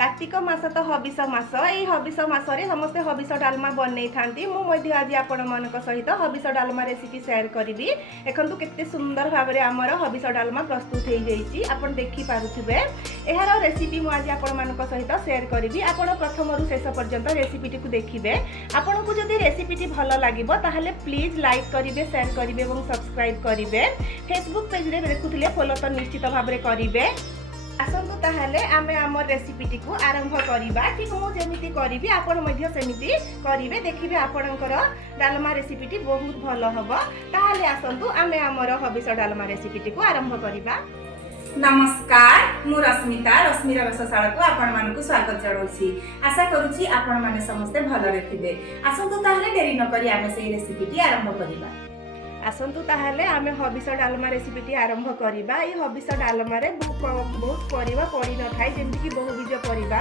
कार्तिक मास तो हबिष मास यही हबिष मासरे समस्ते हबिष डालमा बनई था मुझे आज आपण मान सहित हबिष डालमा रेसिपी शेयर करी। देखो केते सुंदर भाव में आमर हबिष डालमा प्रस्तुत हो जाइए आपन देखि पारुथिबे। यार रेसिपी मुझे आज आपण मान सहित शेयर करी। आपण प्रथम रु शेष पर्यंत रेसिपी टी देखिए। आपन को जदि रेसिपी भल लगे ताहले प्लीज लाइक करेंगे, शेयर करेंगे और सब्सक्राइब करेंगे। फेसबुक पेज रे देखुथिले फॉलो तो निश्चित भाव में करेंगे। आसतु ताहले आमे आमर रेसिपी को आरंभ करिबा। ठीक मु जेमिति करिबी आपण मध्य सेमिति करिवे, देखिबे आपणकर डालमा रेसिपी बहुत भल हबो। ताहले आसतु आमे आमर हबिष डालमा रेसिपी को आरंभ करिबा। नमस्कार, मु रश्मिता रश्मिर रसशाला को आपण मानकु स्वागत जणाउछि। आशा करूछि आपण माने समस्ते भल रखिबे। आसतु ताहले देरी न करी आमे सेही रेसिपी आरंभ करिबा। आसतु ताहले आमे हबिष डालमा रेसिपी आरंभ करिबा। ए हबिष डालमा रे बहुत परिबा पड़ी न थाए, जेमति कि बहुबीज परिबा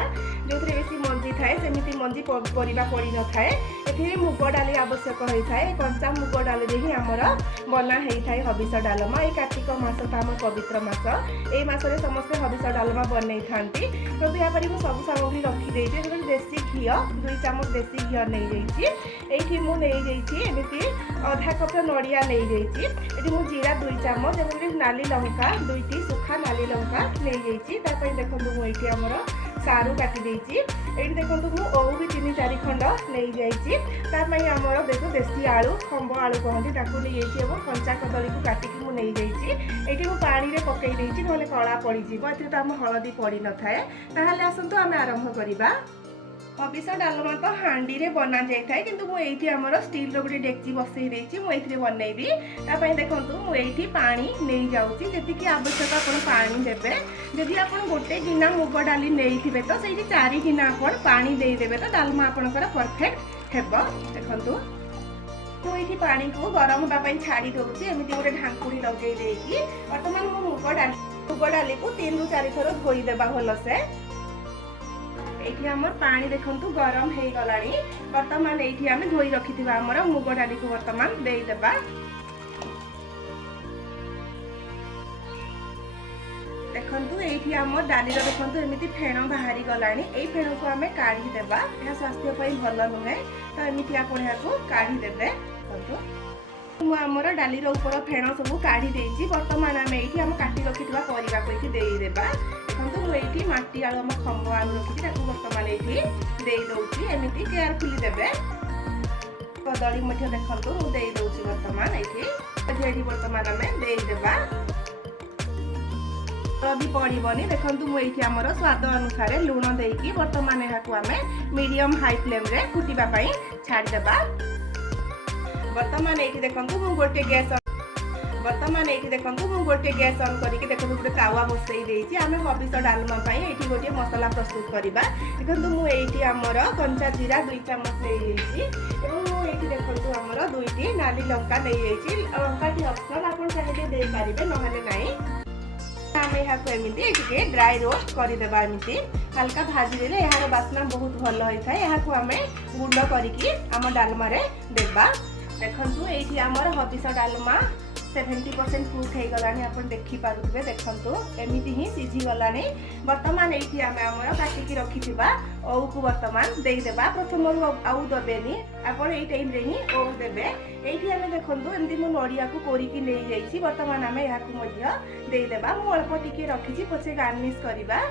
जोथरे बेसी मंजी थाए सेमिति मंजी परिबा पड़ी न थाए। एथिरे मुग डाली आवश्यक होई थाए। कंचा मुग डाली रे ही हमर बना हेई थाए हबिष डालमा। ए कार्तिक मास त हमर पवित्र मास। ए मासरे समस्त हबिष डालमा बनै थांती। तो या परि मु सब सामग्री रखी देइछे। जेमति देसी घी 2 चामच देसी घी नै जाइछि। एठी मु नै जाइछि एमिति आधा कप नडिया नहीं जाइछि। एठी मु जीरा 2 चामच एवं नाली लंका 2टी सुखा नाली लंका नहीं जाइछि। तापय देखंतु मु एठी हमर सारू काटी देइछि। एठी देखंतु मु ओउ भी 3-4 खंड नहीं जाइछि। तापय हमर देखो देसी आलू खंब आलू कहंती ताकू नहीं जाइछि एवं कंचा कदली को काटी कि मु नहीं जाइछि। एठी मु पानी रे पकई देइछि नले कळा पड़ी जिवो। एथि त हम हळदी पड़ी न थाए। ताहाले आसंतु आमे आरंभ करिबा। हबिष डालमा तो हांडी रे बना जाई थाए, किंतु मु एठी हमर स्टील रो गुडी डेक्ची बसई देइछि। मु एथि बनैबी। ता पय देखंतु मु एठी पानी नै जाउछि। जेति कि आवश्यक आपण पानी देबे। जदि आपण गोटे गिना मुग डाली नैथिबे तो सेठी 4 गिना आपण पानी देई देबे तो डालमा आपणकर परफेक्ट हेबो। देखंतु मु एठी पानी को गरम होबा पय छाडी दउछि। एमिति गोटे ढांकुड़ी लगेई देइछि। वर्तमान मु मुग डाली को 3 ରୁ 4 थर धोई देबा भलसे। एठी हमर पानी देखंतु गरम हे गलानी। वर्तमान एठी हमें धोई रखिथिबा हमर मुग डाली को वर्तमान देई देबा। देखंतु एठी हमर डाली रो देखंतु एमिति फेण बाहरी गलानी। एई फेण को हमें काढी देबा। या स्वास्थ्य पय भल नुहे, तो एमिति आपण याको काढी देबे। देखंतु मु हमर डाली रो ऊपर फेण सब काढी देइछि। वर्तमान हमें एठी हम काटी रखिथिबा परिबा को एठी देई देबा। देखंतु मु एठी माटी आलू हम खंब आलू रखिछि ताकू वर्तमान एठी देई दउछि। एमिति केयरफुली देबे। कदली मध्ये देखंतु मु देई दउछि वर्तमान एठी वर्तमान हमें देई देबा। हळदी पड़िबनी। देखंतु मु एठी हमर स्वाद अनुसार लूण देइकी वर्तमान एहाकू हमें मीडियम हाई फ्लेम रे फुटिबा पई छाडी देबा। वर्तमान एठी देखंतु मु गोटे गैस ऑन करके देखो गोटे तावा बसई देइछि। आमे हबिष डालमा पई एठी गोटे मसाला प्रस्तुत करिबा। देखंतु मु एठी हमर कंचा जीरा 2 चामच नै जाइछि एवं मु एठी देखंतु हमर 2टी नाली लंका नै जाइछि। लंकाटी ऑप्शनल, आपण चाहिले देई पारिबे नहले नाही। आमे हाको एमिति एठी ड्राई रोस्ट करि देबा। एमिति हल्का भाजी देले एहार बास्ना बहुत भल होई थाए। एहाको आमे गुंड करिकि हम डालमा रे देबा। देखंतु एठी हमर हबिष डालमा 70% कुक हो गलानी। आपण देखि पारुथिबे। देखंतु एमिति ही सिझी गलानी। वर्तमान एठी आमे हमर काटिकी रखिथिबा ओउ को वर्तमान देई देबा। प्रथम आउ दबेनी, आपण एई टाइम रे ही ओउ देबे। एठी आमे देखंतु एमति मु नडिया को कोरिकी नै जाइछि। वर्तमान आमे याकू मध्य देई देबा। मु अल्प टिके रखिछि, पछे गार्निश करिबा।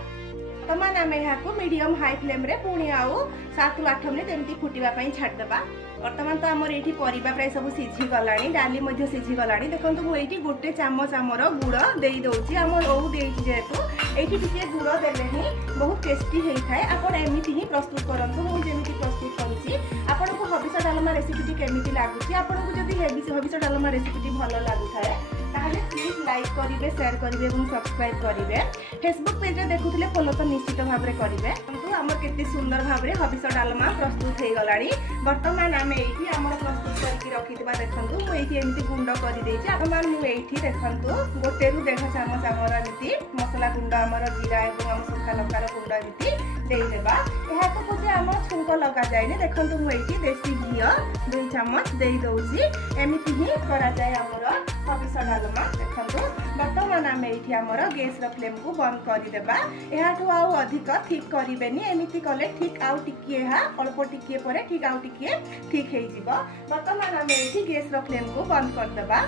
वर्तमान आमे याकू मीडियम हाई फ्लेम रे पुणी आउ 7 ରୁ 8 मिनिट एमति फुटिबा पई छाड देबा। वर्तमान तो आमर एठी परिबा प्राय सब सिझी गलानी, डाली मध्य सिझी गलानी। देखंतु मु एठी गोटे चामच आमर गुड़ देई दउछि। आमर ओउ देइछि जेतु एठी टिके गुड़ देले ही बहुत टेस्टी हेई थाए। आपण एमिति ही प्रस्तुत करंतु। मु जेमिति प्रस्तुत करूछि आपण को हबिष डालमा रेसिपी केमिति लागुछि। आपण को जदि हबिष डालमा रेसिपी भल लागु थाए ताहले प्लीज लाइक करिवे, शेयर करिवे और सब्सक्राइब करिवे। फेसबुक पेज रे देखुथिले फॉलो तो निश्चित भाव में करिवे। किंतु हमर केते सुंदर भाव में हबिष डालमा प्रस्तुत हे गलानी। वर्तमान आमे एठी हमर प्रस्तुत करके रखितबा। देखंतु मु एठी एमिति गुंड करि देइछि। वर्तमान मु एठी देखंतु 1 ରୁ 1.5 चामच हमर एमिति मसला गुंड हमर जीरा एवं हम सुखा लंकार गुंड एमिति ଦେଇଦେବା। ଏହାକୁ ବୋଧେ ଆମ ଛୁଙ୍କ ଲଗାଯାଏନି। ଦେଖନ୍ତୁ ମୁଁ ଏଇଠି ଦେଶୀ ଘିଅ 2 ଚାମଚ ଦେଇ ଦଉଛି। ଏମିତି ହିଁ କରାଯାଏ ଆମର ହବିଷ ଡାଲମା। ଦେଖନ୍ତୁ ବର୍ତ୍ତମାନ ଆମେ ଏଇଠି ଆମର ଗ୍ୟାସର ଫ୍ଲେମ୍କୁ ବନ୍ଦ କରିଦେବା। ଏହାଠୁ ଆଉ ଅଧିକ ଥିକ୍ କରିବେନି। ଏମିତି କଲେ ଠିକ୍ ଆଉ ଟିକିଏ ଏହା ଅଳ୍ପ ଟିକିଏ ପରେ ଠିକ୍ ଆଉ ଟିକିଏ ଥିକ୍ ହେଇଯିବ। ବର୍ତ୍ତମାନ ଆମେ ଏଇଠି ଗ୍ୟାସର ଫ୍ଲେମ୍କୁ ବନ୍ଦ କରିଦେବା।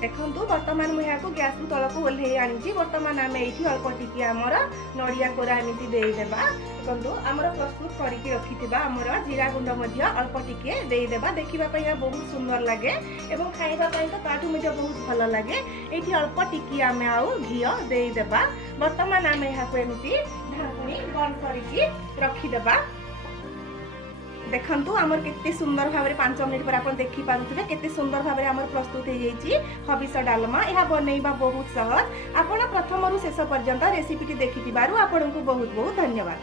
ଦେଖନ୍ତୁ ବର୍ତ୍ତମାନ ମୁଁ ଏହାକୁ ଗ୍ୟାସରୁ ତଳକୁ ଓହ୍ଲେଇ ଆଣିଛି। ବର୍ତ୍ତମାନ ଆମେ ଏଇଠି ଅଳ୍ପ ଟିକିଏ ଆମର ନଡ଼ିଆ କୋରା ଏମିତି ଦେଇଦେବା। ଦେଖନ୍ତୁ ଆମର ପ୍ରସ୍ତୁତ କରିକି ରଖିଥିବା ଆମର ଜିରା ଗୁଣ୍ଡ ମଧ୍ୟ ଅଳ୍ପ ଟିକିଏ ଦେଇଦେବା। ଦେଖିବା ପାଇଁ ଏହା ବହୁତ ସୁନ୍ଦର ଲାଗେ ଏବଂ ଖାଇବା ପାଇଁ ତ ତାଠୁ ମଧ୍ୟ ବହୁତ ଭଲ ଲାଗେ। ଏଇଠି ଅଳ୍ପ ଟିକିଏ ଆମେ ଆଉ ଘିଅ ଦେଇଦେବା। ବର୍ତ୍ତମାନ ଆମେ ଏହାକୁ ଏମିତି ଢାଙ୍କୁଣି ବନ୍ଦ କରିକି ରଖିଦେବା। ଦେଖନ୍ତୁ ଆମର କେତେ ସୁନ୍ଦର ଭାବରେ 5 ମିନିଟ୍ ପରେ ଆପଣ ଦେଖିପାରୁଥିବେ କେତେ ସୁନ୍ଦର ଭାବରେ ଆମର ପ୍ରସ୍ତୁତ ହେଇଯାଇଛି ହବିଷ ଡାଲମା। ଏହା ବନେଇବା ବହୁତ ସହଜ। ଆପଣ ପ୍ରଥମରୁ ଶେଷ ପର୍ଯ୍ୟନ୍ତ ରେସିପିଟି ଦେଖିଥିବାରୁ ଆପଣଙ୍କୁ ବହୁତ ବହୁତ ଧନ୍ୟବାଦ।